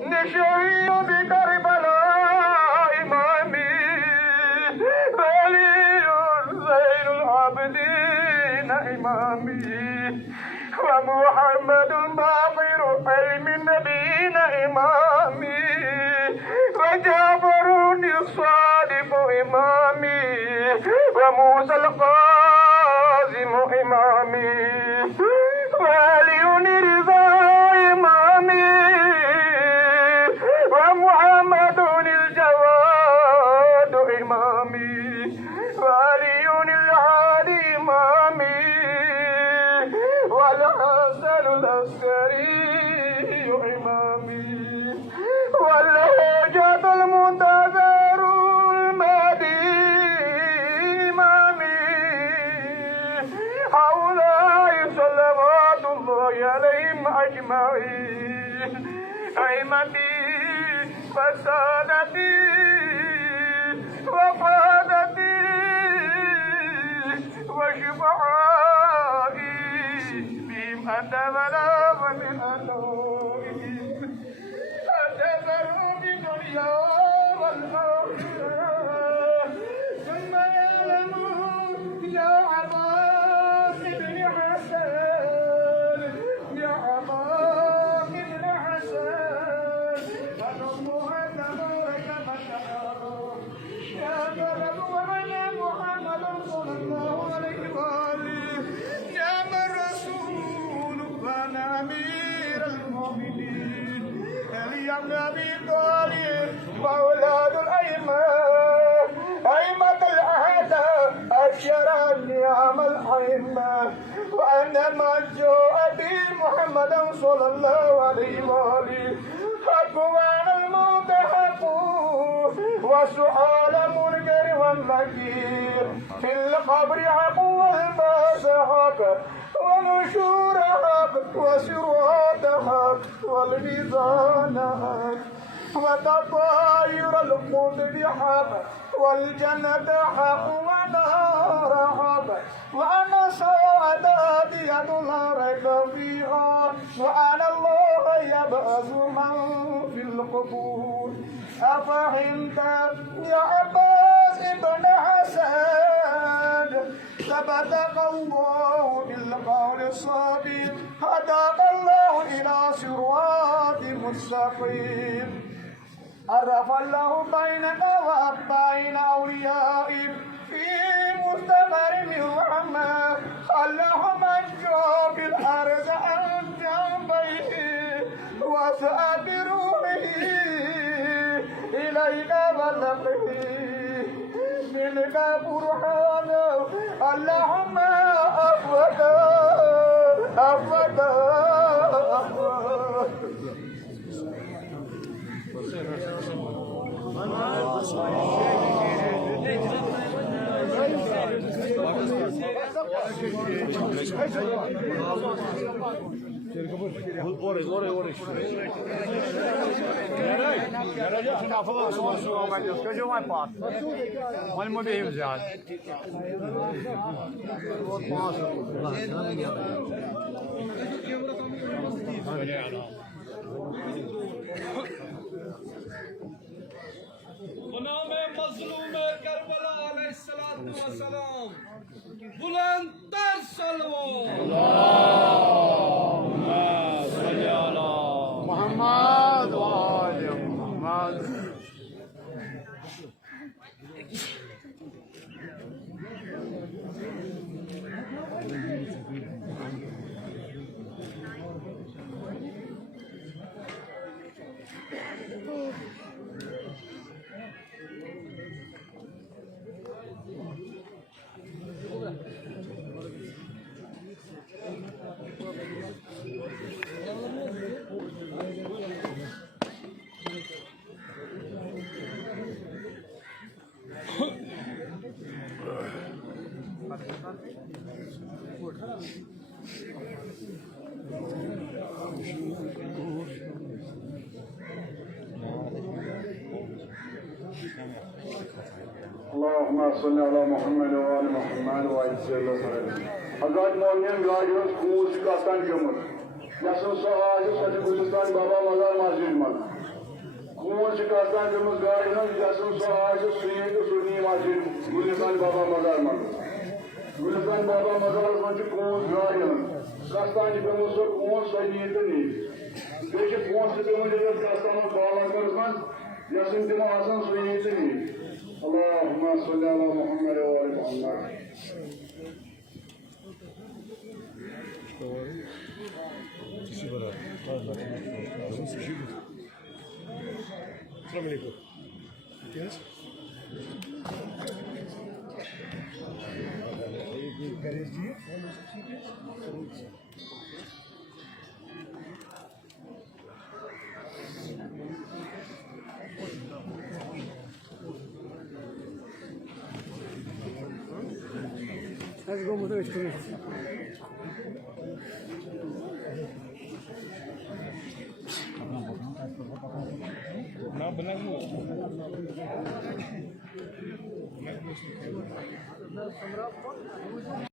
نشوي بكربلاء إمامي علي زين العابدين إمامي ومحمد باقر علم النبيين إمامي وجابر الصادق إمامي وموسى القاسم إمامي وعلي رضا إمامي ومحمد الجواد إمامي وعلي العالي إمامي والحسن العسكري إمامي والهجة المنتظر المهدي إمامي هؤلاء صلوات الله عليهم أجمعين أئمتي فسادتي وقادتي وشفعائي بهم أدبنا ومن أنوئهم أدبروا بدنيا والآخرة ثم يعلمون يا عباس بن حسن يا عباس بن حسن فنمها تبارك فتحرم يا رب ومن محمد صلى الله عليه وآله نعم الرسول وانا أمير المؤمنين علي بن أبي طالب وأولاد الأئمة أئمة الأعداء أشهر النعم الأئمة وأن ما جاء به محمد صلى الله عليه وآله حق وأن الموت حق وسؤال منكر والنكير في القبر حق والباس حق ونشور حق وسرات حق والميزان حق وتطاير القدر حق والجنة حق ونار حق وأن سعادات يد لا ريب فيها وأن الله يبعث من في القبور أفهمت يا عباس بن حسن ثبتك الله بالقول الصادق هداك الله إلى صراط مستقيم عرف الله بينك وبين أوليائك في مستمر من رحمة اللهم انجو بالأرض عن جنبيه وسأل بروحه إليك بلغه منك برهان اللهم أفوك गुनाह मजलूम करबला अलैहिस्सलातु वस्सलाम बुलंदतर सलवो अल्लाहुम्मा सल्ली अला मुहम्मद व आले Muhammad Allahümme salli ala Muhammed ve ali Muhammed ve aleyhi sallallahu aleyhi ve sellem. Hazreti Muhammed Gâliyoz Kumuzu Kastan Kömür. यसन सो आज सच गुलिस्तान बाबा मजार मस्जिद मन खून से करता जमस गाड़ी ना यसन सो आज सुनी तो सुनी मस्जिद गुलिस्तान बाबा मजार मन गुलिस्तान बाबा मजार मन खून गाड़ी ना कस्तान जमस सो खून सही तो नहीं बेशे खून से जमस जब कस्तान बाला कर मन यसन तिम आसन सुनी तो नहीं अल्लाहुम्मा सल्ली अला मुहम्मद व आलि Muhammad Let's go with it. ना बना